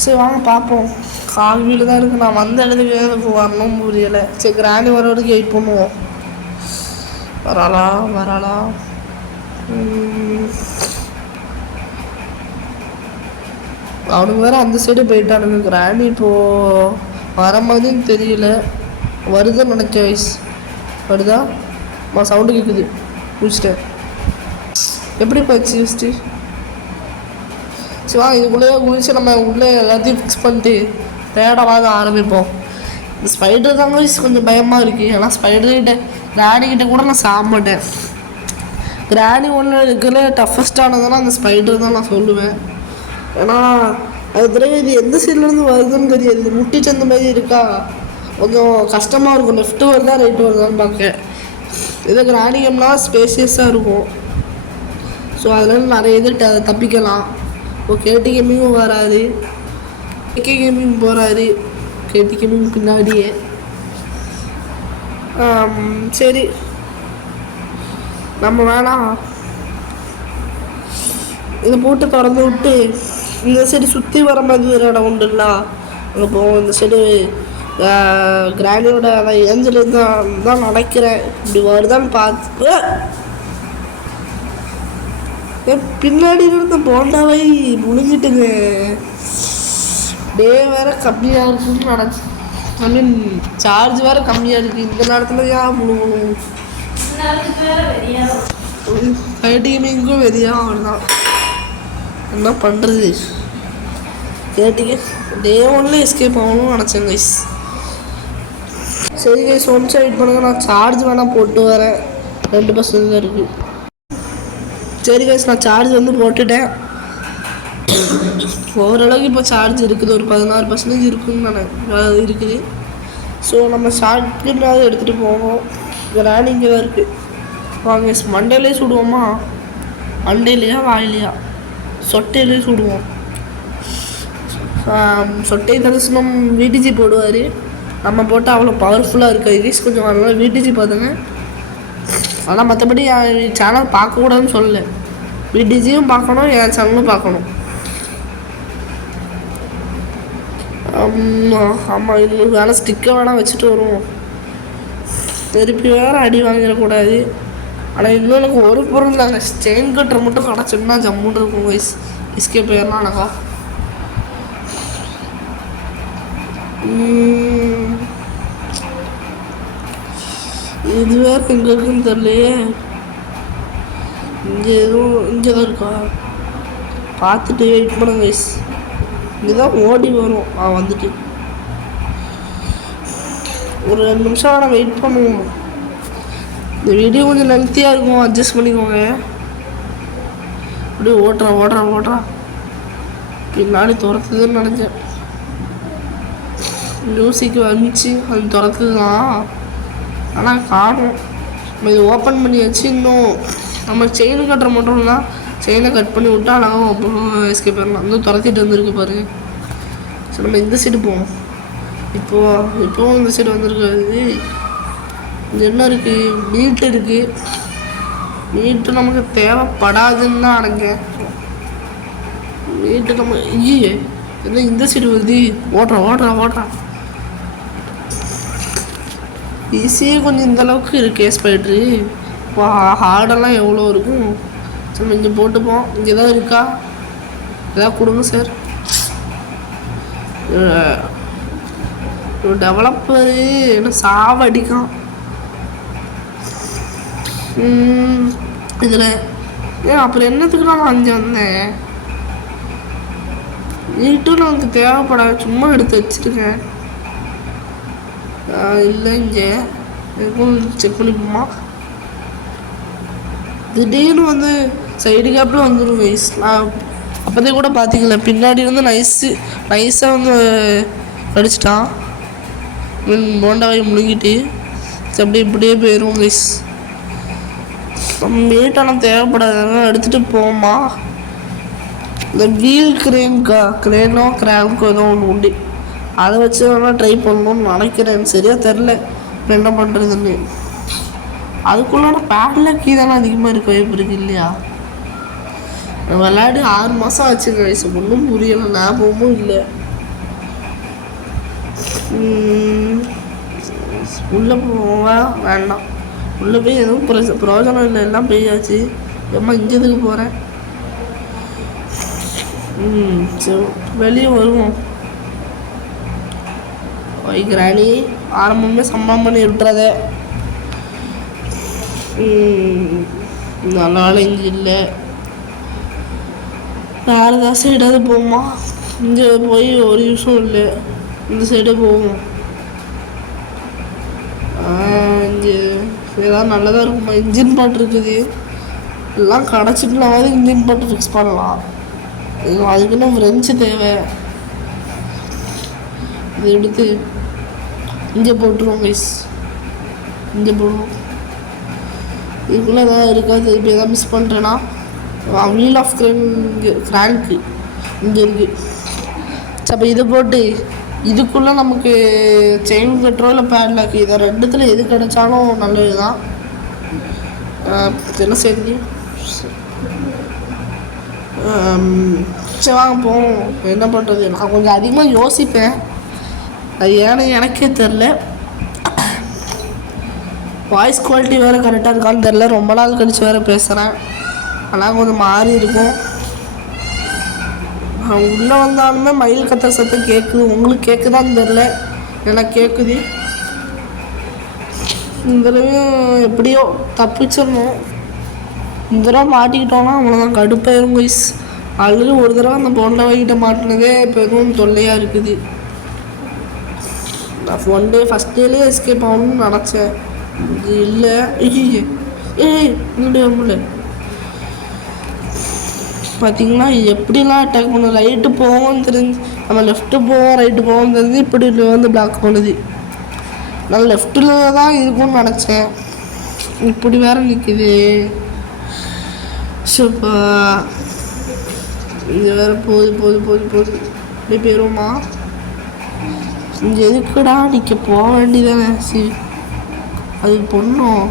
சரி வாங்க பார்ப்போம். கால் வீடு தான் இருக்குது. நான் வந்த இடத்துக்கு எனக்கு வரணும் புரியலை. சரி கிராணி வர வரைக்கும் வெயிட் பண்ணுவோம். வராளா? அவனுக்கு வேறு அந்த சைடு போயிட்டானுங்க. கிராணி இப்போது வர மாதிரின்னு தெரியல. வருதுன்னு நினைச்ச வயசு வருதா? சவுண்டு கேட்குது. குளிச்சிட்டேன். எப்படி போச்சு ஃபஸ்ட்டு? சரி வா, இதுக்குள்ளேயே குளிச்சு நம்ம உள்ளே எல்லாத்தையும் ஃபிக்ஸ் பண்ணிட்டு தேடவாத ஆரம்பிப்போம். இந்த ஸ்பைடர் தாங்க கொஞ்சம் பயமாக இருக்குது. ஏன்னா ஸ்பைடர்கிட்ட கிராணிக்கிட்ட கூட நான் சாப்பிட மாட்டேன். கிராணி ஒன்று இருக்கிற டஃபஸ்டானதுன்னா அந்த ஸ்பைடர் தான் நான் சொல்லுவேன். ஏன்னா அது பிறகு இது எந்த சைட்லேருந்து வருதுன்னு தெரியாது. இது முட்டி சந்த மாதிரி இருக்கா, கொஞ்சம் கஷ்டமாக இருக்கும். லெஃப்ட்டு வருதா ரைட்டு வருதான்னு பார்க்க. இதை கிராணிகம்னா ஸ்பேசியஸாக இருக்கும். ஸோ அதில் நிறைய இது தப்பிக்கலாம். இப்போ கேடி கேமிங்கும் வராது, கேகே கேமிங் போகிறாரு. கேடி கேமிங் பின்னாடியே. சரி நம்ம வேணாம் இதை போட்டு திறந்து விட்டு இந்த சைடு சுற்றி வர மாதிரி ஒரு இடம் உண்டுல்ல, அங்கே போவோம். இந்த சைடு கிராண்டியோட அதை ஏஞ்சல் தான் நினைக்கிறேன். இப்படி வருதான்னு பார்த்து பின்னாடி இருந்த போண்டாவை முழுங்கிட்டுங்க. டே வேறு கம்மியாக இருக்குன்னு நினச்சி, ஐ மீன் சார்ஜ் வேறு கம்மியாக இருக்குது. இந்த நேரத்தில் ஏன் முழுங்கணும்? கேமிங்கும் வெறியா அவ்வளோதான். என்ன பண்ணுறது? கேட்டிங்க டே 1ல எஸ்கேப் ஆகணும்னு நினச்சேன் கைஸ். சரி கைஸ், ஒன் சைட் பண்ணுங்க. நான் சார்ஜ் வேணால் போட்டு வரேன். 2% தான் இருக்குது. சரி கைஸ், நான் சார்ஜ் வந்து போட்டுட்டேன். ஓரளவுக்கு இப்போ சார்ஜ் இருக்குது. ஒரு 16% இருக்குன்னு இருக்குது. ஸோ நம்ம ஷார்ட்கட்டாவது எடுத்துகிட்டு போவோம். கிராண்டிங்கே தான் இருக்குது. வாங்க மண்டையிலே சுடுவோமா? மண்டையிலையா வாயிலையா? சொட்டையிலே சுடுவோம். சொட்டை தரிசனம் விடிஜி போடுவார். நம்ம போட்டு அவ்வளோ பவர்ஃபுல்லாக இருக்குது கைஸ். கொஞ்சம் அதனால விடிஜி பார்த்துங்க. ஆனால் மற்றபடி என் சேனல் பார்க்கக்கூடாதுன்னு சொல்லலை. விடிஜியும் பார்க்கணும், என் சேனலும் பார்க்கணும். ஆமாம், இன்னும் வேணால் ஸ்டிக்கை வேணால் வச்சுட்டு வருவோம். திருப்பி வேறு அடி வாங்கிடக்கூடாது. ஆனால் இன்னும் எனக்கு ஒரு பொருள் தாங்க, செயின் கட்டர் மட்டும் கிடச்சோம்னா ஜம்முன்னு இருக்கும் வயசு. எஸ்கே போயிடலாம் எனக்கா. இது வேறு எங்கே இருக்குன்னு தெரியலையே. இங்கே எதுவும் இங்கே தான் இருக்கா? பார்த்துட்டு வெயிட் பண்ணுங்க வயசு. இங்கே தான் ஓடி வரும். வந்துட்டு ஒரு 2 நிமிஷம் நான் வெயிட் பண்ணுவோம். இந்த வீடியோ கொஞ்சம் லென்த்தியாக இருக்கும், அட்ஜஸ்ட் பண்ணிக்கோங்க. அப்படியே ஓட்டுறா பின்னாடி துரத்துதுன்னு நினச்சேன். மியூசிக் வந்துச்சு, அது துரத்துது தான். ஆனால் காணும். நம்ம இது ஓப்பன் பண்ணி வச்சு இன்னும் நம்ம செயின் கட்டுற மட்டும் தான். செயினை கட் பண்ணி விட்டா நாங்கள் அப்புறம் எஸ்கேப் பண்ணலாம். இன்னும் துரத்திட்டு வந்துருக்கு பாரு. சரி, நம்ம இந்த சைடு போவோம். இப்போவும் இந்த சைடு வந்துருக்காது. இது என்ன இருக்குது? மீட்டு இருக்குது. மீட்டு நமக்கு தேவைப்படாதுன்னு தான் நினைக்கிறேன். மீட்டு நம்ம என்ன இந்த சைடு வருது? ஓட்டுறா ஈஸியே கொஞ்சம் இந்தளவுக்கு இருக்குது ஸ்பைட்ரு. ஹார்டெல்லாம் எவ்வளோ இருக்கும். சரி, இங்கே போட்டுப்போம். இங்கே எதாவது இருக்கா? எதாவது கொடுங்க சார். டெவலப்பரு என்ன சாவடிக்கான் இதில். அப்புறம் என்னத்துக்கு நான் அங்கே வந்தேன்? நீட்டும் நமக்கு தேவைப்படாது, சும்மா எடுத்து வச்சுருக்கேன். இல்லை, இங்கே எதுவும் செக் பண்ணிப்போமா? திடீர்னு வந்து சைடு கேப்பில் வந்துடும் வயசு. நான் அப்போதே கூட பார்த்தீங்களா, பின்னாடி வந்து நைஸாக வந்து அடிச்சிட்டான். போண்டாவை முழுங்கிட்டு இப்படியே போயிடும் கைஸ். நம்ம மீட்டெல்லாம் தேவைப்படாதுங்க, எடுத்துகிட்டு போமா. இந்த வீல் கிரேனோ கிராங்கோ ஏதோ ஒன்று உண்டு, அதை வச்சு வேணால் ட்ரை பண்ணணும்னு நினைக்கிறேன். சரியாக தெரில இப்போ என்ன பண்ணுறதுன்னு. அதுக்குள்ளான பேடில் கீழெல்லாம் அதிகமாக இருக்க வாய்ப்பு இருக்குது இல்லையா? விளையாடி 6 மாதம் ஆச்சுங்க வயசு. ஒன்றும் புரியலை, ஞாபகமும் இல்லை. உள்ளே போவா வேண்டாம். உள்ளே போய் எதுவும் பிரயோஜனம் இல்லை, எல்லாம் போயாச்சு. ஏம்மா இங்கே எதுக்கு போகிறேன்? சரி, வெளியே வருவோம். வைக்கிறாணி ஆரம்பமே சம்பளம் பண்ணி விட்டுறதே. நல்ல வேலை இங்கே இல்லை. வேறு ஏதாவது சைடாவது போகுமா? இங்கே போய் ஒரு நிமிஷம் இல்லை, இந்த சைடே போவோம். இங்கே ஏதாவது நல்லதாக இருக்குமா? இன்ஜின் பாட்டு இருக்குது, எல்லாம் கிடச்சிட்டுனாவது இன்ஜின் பாட்டு ஃபிக்ஸ் பண்ணலாம். அதுக்குன்னு ஃப்ரெஞ்சு தேவை. இதை எடுத்து இங்கே போட்டுருவோம் கைஸ். இங்கே போடுவோம். இதுக்குள்ளே எதாவது இருக்காது. இப்போ எதாவது மிஸ் பண்ணுறேன்னா வீல் ஆஃப் கிராங்க்கு இங்கே இருக்குது. சரி, அப்போ இதை போட்டு இதுக்குள்ளே நமக்கு செயின் கட்டுறோம் பேட்லாக், இதை ரெண்டுத்தில் எது கிடைச்சாலும் நல்லது தான். என்ன செய்யுது? சரி, வாங்க போவோம். என்ன பண்ணுறது? நான் கொஞ்சம் அதிகமாக யோசிப்பேன், அது ஏன்னு எனக்கே தெரில. வாய்ஸ் குவாலிட்டி வேறு கரெக்டாக இருக்கான்னு தெரில. ரொம்ப நாள் கழித்து வேறு பேசுகிறேன், ஆனால் கொஞ்சம் மாறி இருக்கும். உள்ளே வந்தாலுமே மயில் கத்துற சத்தம் கேட்குது. உங்களுக்கு கேட்குதான்னு தெரில, எனக்கு கேட்குது. இந்த தடவையும் எப்படியோ தப்பிச்சிடணும். இந்த தடவை மாட்டிக்கிட்டோன்னா அவ்வளோதான், கடுப்பாயிரும் வயசு. ஆல்ரெடி ஒரு தடவை அந்த போண்டா வைக்கிட்ட மாட்டினதே இப்போ எதுவும் தொல்லையாக இருக்குது. நான் ஒன் டே ஃபஸ்ட் டேலேயே எஸ்கேப் ஆகணும்னு நினச்சேன். இது இல்லை. இன்னும் முடியல. பார்த்தீங்கன்னா எப்படிலாம் அட்டாக் பண்ணும். ரைட்டு போவோம்னு தெரிஞ்சு நம்ம லெஃப்ட்டு போவோம், ரைட்டு போவோம்னு தெரிஞ்சு இப்படி வந்து பிளாக் பண்ணுது. நான் லெஃப்ட்டில் தான் இருக்கும்னு நினச்சேன், இப்படி வேறு நிற்கிது. சூப்பா, இது வேறு போகுது. இப்படி போயிடுமா? இங்கே எதுக்குடா நிற்க போக வேண்டியதானே சரி அது பொண்ணும்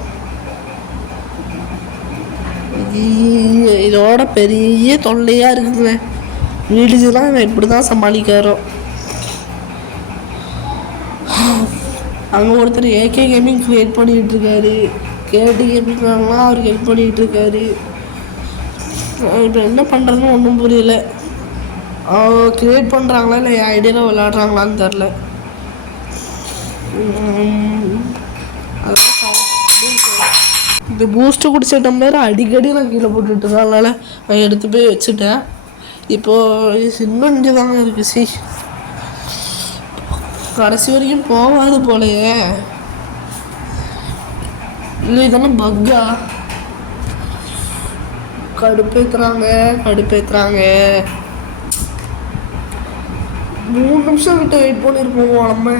இதோட பெரிய தொல்லையாக இருக்குங்க வீடுலாம் இவன் இப்படி தான் சமாளிக்காரோ அங்கே ஒருத்தர் ஏகே கேமிங் க்ரியேட் பண்ணிகிட்டு இருக்காரு கேடி கேமிங்லாம் அவருக்கு ஹெல்ப் பண்ணிகிட்டு இருக்காரு இப்போ என்ன பண்ணுறதுன்னு ஒன்றும் புரியல க்ரியேட் பண்ணுறாங்களா இல்லை என் ஐடியாவில் விளையாடுறாங்களான்னு தெரில இந்த பூஸ்ட்டு குடிச்ச டம்ளர் அடிக்கடி நான் கீழே போட்டுட்ருக்கேன் அதனால் நான் எடுத்து போய் வச்சுட்டேன் இப்போது இன்னும் இங்கே தாங்க இருக்குது சி கடைசி வரைக்கும் போகாது போலையே இல்லை இதெல்லாம் பக்கா கடுப்பேற்றுறாங்க 3 நிமிஷம் கிட்ட வெயிட் பண்ணியிருப்போம் நம்ம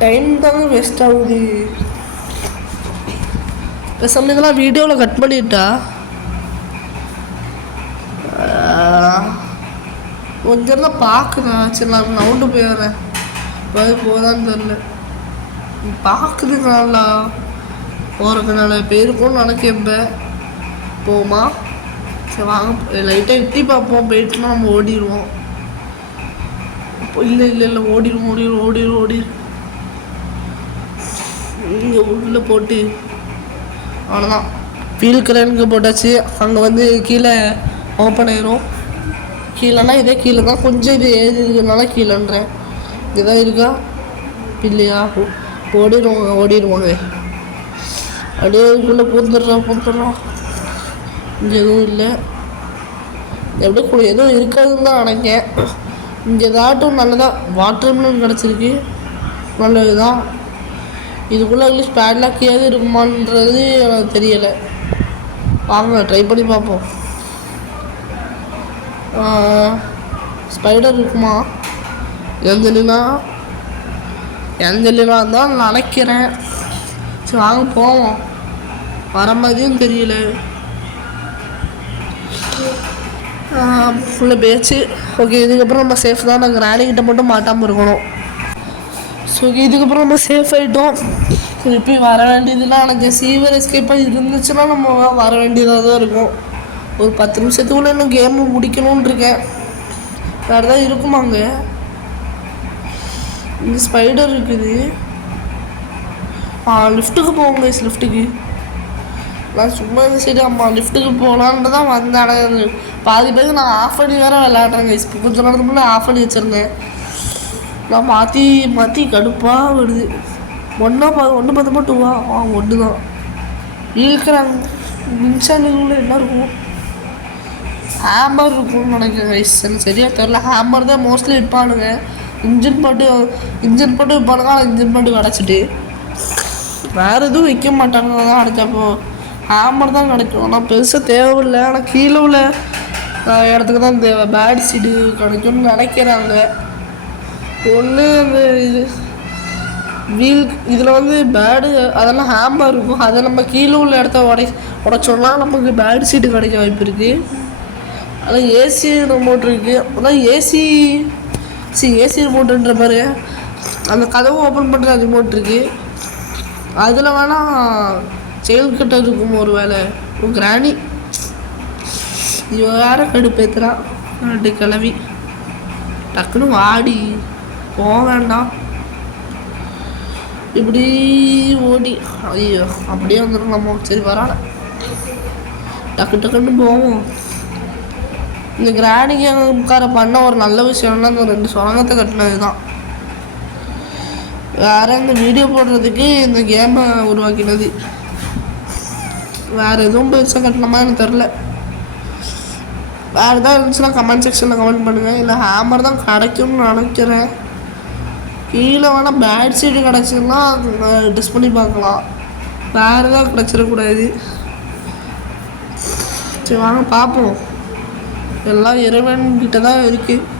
டைம் தாங்க வேஸ்ட் ஆகுது பேசாமல் இதெல்லாம் வீடியோவில் கட் பண்ணிட்டா கொஞ்சம் தான் பார்க்குறேன் சரி நான் நவுண்டு போயிடுறேன் போதான்னு தெரில பார்க்குதுங்க நல்லா போகிறதுனால போயிருக்கோன்னு நினைக்கிறேன் போமா சரி வாங்க லைட்டாக எட்டி பார்ப்போம் போயிட்டுனா நம்ம ஓடிடுவோம் இல்லை ஓடிடும் இங்கே உள்ளே போட்டு அவ்வளோதான் ஃபீல் கிரேனுக்கு போட்டாச்சு அங்கே வந்து கீழே ஓப்பன் ஆயிரும் கீழேனா இதே கீழே தான் கொஞ்சம் இது ஏறி இருக்கிறதுனால கீழேன்றேன் இதுதான் இருக்கா இல்லையா ஓடிடுவாங்க அப்படியே இதுக்குள்ளே பூந்துடுறோம் இங்கே எதுவும் இல்லை எப்படியும் எதுவும் இருக்காதுன்னு தான் நினைக்கேன் இங்கே ஏதாட்டும் நல்லதாக வாட்டர் மிலன் கிடச்சிருக்கு நல்லது தான் இதுக்குள்ளே இங்கிலீஷ் பேட்லாக் ஏது இருக்குமான்றது எனக்கு தெரியலை வாங்க ட்ரை பண்ணி பார்ப்போம் ஸ்பைடர் இருக்குமா எந்தலினா தான் நினைக்கிறேன் சரி வாங்க போவோம் வர மாதிரியும் தெரியல ஃபுல்லாக பேச்சு ஓகே இதுக்கப்புறம் நம்ம சேஃப் தான் நாங்கள் ராணிக்கிட்ட மட்டும் மாட்டாமல் இருக்கணும் ஸோ இதுக்கப்புறம் நம்ம சேஃப் ஆகிட்டோம் திருப்பி வர வேண்டியதுலாம் எனக்கு சீவர் எஸ்கேப்பாக இருந்துச்சுன்னா நம்ம வர வேண்டியதாக தான் இருக்கும் ஒரு 10 நிமிஷத்துக்குள்ளே இன்னும் கேமு முடிக்கணும்னு இருக்கேன் வேறு தான் இருக்குமாங்க இந்த ஸ்பைடர் இருக்குது லிஃப்ட்டுக்கு போவோங்க லிஃப்ட்டுக்கு நான் சும்மா இந்த சைடு அம்மா லிஃப்ட்டுக்கு போகலான்ட்டு தான் வந்தேன் பாதி பேருக்கு நான் ஆஃப் பண்ணி வேறு விளையாடுறேங்க இப்போ கொஞ்சம் நேரத்துக்கு முன்னே ஆஃப் பண்ணி வச்சுருந்தேன் நான் மாற்றி கடுப்பாக வருது ஒன்று 10 2வா 1 தான் இருக்கிறாங்க மின்சாரங்களும் என்ன இருக்கும் ஹேமர் இருக்கும்னு நினைக்கிறேன் எனக்கு சரியாக தெரில ஹேமர் தான் மோஸ்ட்லி விற்பானுங்க இன்ஜின் போட்டு விற்பானுங்க ஆனால் இன்ஜின் போட்டு கிடச்சிட்டு வேறு எதுவும் விற்க மாட்டாங்க தான் கிடைச்சப்போ ஹேமர் தான் கிடைக்கும் ஆனால் பெருசாக தேவையில்லை ஆனால் கீழே உள்ள இடத்துக்கு தான் தேவை பேட் சீடு கிடைக்கும்னு நினைக்கிறாங்க ஒன்று அந்த இது வீல் இதில் வந்து பேடு அதெல்லாம் ஹேம்பர் இருக்கும் அதை நம்ம கீழே உள்ள இடத்த உடைச்சோம்னா நமக்கு பேட் சீட்டு கிடைக்க வாய்ப்பு இருக்குது அதில் ஏசி ரிமோட் இருக்குது அப்போதான் ஏசி ரிமோட்டுன்ற மாதிரி அந்த கதவு ஓப்பன் பண்ணுற ரிமோட் இருக்குது அதில் வேணால் செயல் கிட்ட இருக்கும் ஒரு வேலை கிராணி வேற கடுப்பேத்துறான் 2 கிளவி டக்குன்னு வாடி போக வேண்டாம் இப்படி ஓடி ஐயோ அப்படியே வந்துடும் நம்ம சரி வராட டக்குன்னு போவோம் இந்த கிராணிக்கு உட்கார பண்ண ஒரு நல்ல விஷயம்னா இந்த 2 சுரங்கத்தை கட்டினது தான் வேற இந்த வீடியோ போடுறதுக்கு இந்த கேமை உருவாக்கினது வேறு எதுவும் பெருசாக கட்டணுமா எனக்கு தெரில வேறு எதாவது இருந்துச்சுன்னா கமெண்ட் செக்ஷனில் கமெண்ட் பண்ணுங்கள் இல்லை ஹேமர் தான் கிடைக்கும்னு நினைக்கிறேன் கீழே வேணால் பேட் சீடு கிடச்சிதுன்னா டெஸ்ட் பண்ணி பார்க்கலாம் வேறு எதாவது கிடச்சிடக்கூடாது சரி வாங்க பார்ப்போம் எல்லாம் இறைவன்கிட்ட தான் இருக்குது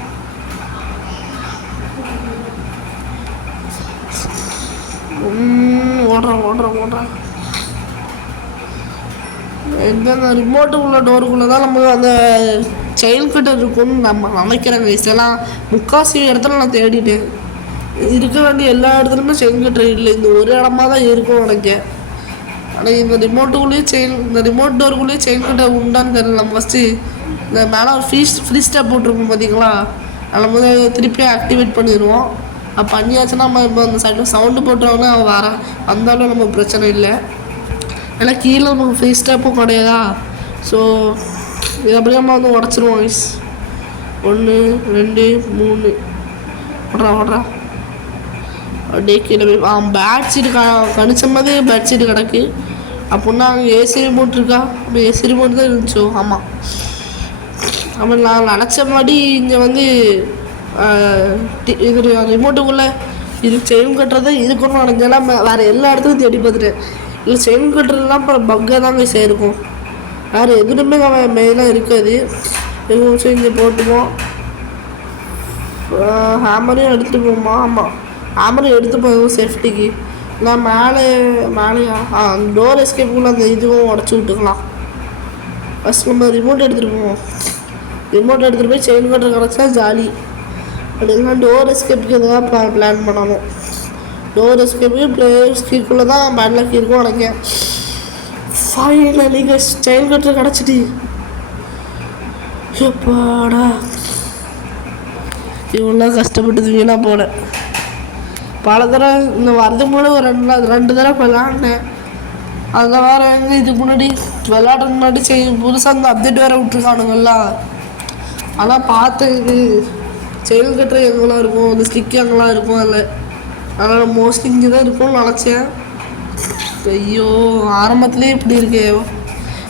ஓடுறேன் எந்த ரிமோட்டுக்குள்ள டோருக்குள்ளே தான் நம்ம அந்த செயின் கட்டர் இருக்கும்னு நம்ம நினைக்கிறேங்க. இதெல்லாம் முக்காசி இடத்துல நான் தேடிட்டேன். இருக்க வேண்டிய எல்லா இடத்துலையுமே செயின் கட்டர் இல்லை, இந்த ஒரு இடமா தான் இருக்கும்னு நினைக்கிறேன். ஆனால் இந்த ரிமோட் டோருக்குள்ளேயே செயின் கட்டர் உண்டான்னு தெரியல. நம்ம ஃபஸ்ட்டு இந்த மேலே ஒரு ஃப்ரீ ஸ்டாப் போட்டிருக்கோம் பார்த்தீங்களா, நம்ம வந்து திருப்பி ஆக்டிவேட் பண்ணிடுவோம். அப்போ பண்ணியாச்சுன்னா நம்ம இப்போ அந்த சவுண்டு போட்டோன்னா வந்தாலும் நம்ம பிரச்சனை இல்லை. ஏன்னா கீழே நமக்கு ஃப்ரீ ஸ்டாப்பும் கிடையாதா. ஸோ இது அப்படியே நம்ம வந்து உடச்சிருவோம். 1 2 3 ஓடுறா அப்படியே கீழே போய் பேட் சீட்டு கணிச்ச மாதிரி பேட் சீட்டு கிடக்கு. அப்படின்னா அங்கே ஏசி ரிமோட் இருக்கா? அப்போ ஏசி ரிமோட் தான் இருந்துச்சோ. ஆமாம், அப்போ நான் நினச்ச மாதிரி இங்கே வந்து இது ரிமோட்டுக்குள்ளே இது செயின் கட்டுறது இதுக்குன்னு நினைஞ்செல்லாம் வேறு எல்லா இடத்துக்கும் தேடி பார்த்துட்டேன். இல்லை செயின் கட்டுறதுலாம் அப்புறம் பக்காக தாங்க சேர்க்கும், வேறு எதுவுமே மெயினாக இருக்காது. எதுவும் இங்கே போட்டுப்போம். ஹேமரையும் எடுத்துப்போமா? ஆமாம், ஹேமரையும் எடுத்துப்போம் சேஃப்டிக்கு. நான் மேலேயா டோர் எஸ்கேப்புக்குள்ள அந்த இதுவும் உடச்சி விட்டுக்கலாம். ஃபஸ்ட் நம்ம ரிமோட் எடுத்துகிட்டு போவோம். ரிமோட் எடுத்துகிட்டு போய் செயின் கட்டுற கிடச்சா ஜாலி. அப்படின்னா டோர் எஸ்கேப்புக்கு எதாவது பிளான் பண்ணணும். டோர் எஸ்கேப்புக்கு பிளேயர்ஸ் கீக்குள்ளே தான் பேட்லாக் இருக்கும் நினைக்கிறேன். ஃபைனலி செயின் கட்டர் கிடச்சிட்டு எப்பாடா இவ்வளோ கஷ்டப்பட்டது வீணாக போல. பல தடவை இந்த வரதுக்கு முன்னாடி ஒரு 2 தடவை விளாண்டேன். அதில் வேறு எங்கே இதுக்கு முன்னாடி விளையாடுறதுக்கு முன்னாடி புதுசாக அந்த அப்டேட் வேறு விட்டுருக்கானுங்களா, அதான் பார்த்தேன். இது செயின் கட்டுற எங்கெல்லாம் இருக்கும், இந்த ஸ்டிக் எங்கெல்லாம் இருக்கும் அதில். அதனால் மோஸ்ட்லி இங்கே தான் இருக்கும்னு நினச்சேன். ஐயோ ஆரம்பத்துலேயே இப்படி இருக்கே.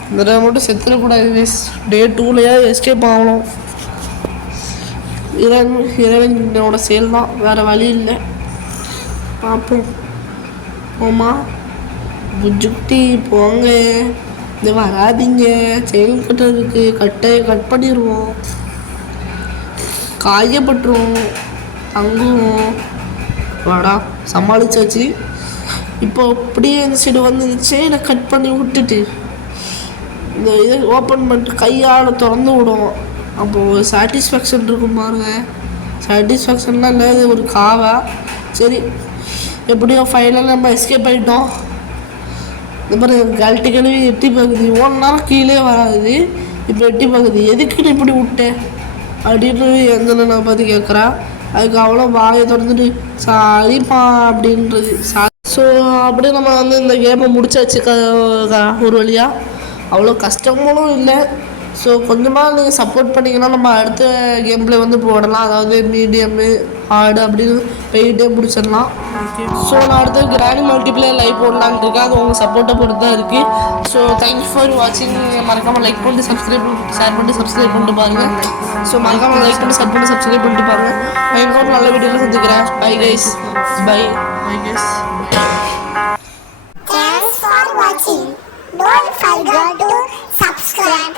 இந்த தடவை மட்டும் செத்துடக்கூடாது. டே 2லையே எஸ்கேப் ஆகணும். இறைவனோட செயல் தான், வேறு வழி இல்லை. பார்ப்போம். போமா புஜுக்டி போங்க, இந்த வராதிங்க. செயின் கட்டுறதுக்கு கட் பண்ணிடுவோம், காயப்பட்டுருவோம், தங்குவோம். வாடா சமாளிச்சாச்சு. இப்போ அப்படியே இந்த சைடு வந்து இந்த செயினை கட் பண்ணி விட்டுட்டு இந்த இதை ஓப்பன் பண்ணிட்டு கையால் திறந்து விடுவோம். அப்போது சாட்டிஸ்ஃபேக்ஷன் இருக்கும் பாருங்க. சாட்டிஸ்ஃபேக்ஷன்லாம் இல்லை, இது ஒரு காவா. சரி, எப்படியோ ஃபைனலாக நம்ம எஸ்கேப் ஆகிட்டோம். இந்த மாதிரி கழட்டி கழுவி எட்டி பார்க்குது. 1 நேரம் கீழே வராது, இப்போ எட்டி பார்க்குது. எதுக்குன்னு இப்படி விட்டேன் அப்படின்னு எங்களை நான் பார்த்து கேட்குறா. அதுக்கு அவ்வளோ வாயை திறந்துட்டு சாரிப்பா அப்படின்றது. ஸோ அப்படியே நம்ம வந்து இந்த கேமை முடிச்சாச்சு ஒரு வழியாக. அவ்வளோ கஷ்டமும் இல்லை. ஸோ கொஞ்சமாக நீங்கள் சப்போர்ட் பண்ணிங்கன்னா நம்ம அடுத்த கேம் பிளே வந்து போடலாம். அதாவது மீடியமு ஹார்டு அப்படின்னு போயிட்டே முடிச்சிடலாம். ஸோ நான் அடுத்த கிராண்ட் மல்டிப்ளேயர் லைவ் போடலான்னு இருக்கேன். அது உங்கள் சப்போர்ட்டை பொறுத்து தான் இருக்குது. ஸோ தேங்க்யூ ஃபார் வாட்சிங். மறக்காமல் லைக் பண்ணிட்டு ஷேர் பண்ணிட்டு சப்ஸ்கிரைப் பண்ணிட்டு பாருங்கள். ஸோ மறக்காமல் லைக் பண்ணி சப்ஸ்கிரைப் பண்ணிட்டு பாருங்கள். இன்னொரு நல்ல வீடியோவில் சந்திக்கிறேன். Bye guys. Bye guys. Thanks for watching. Don't forget to subscribe.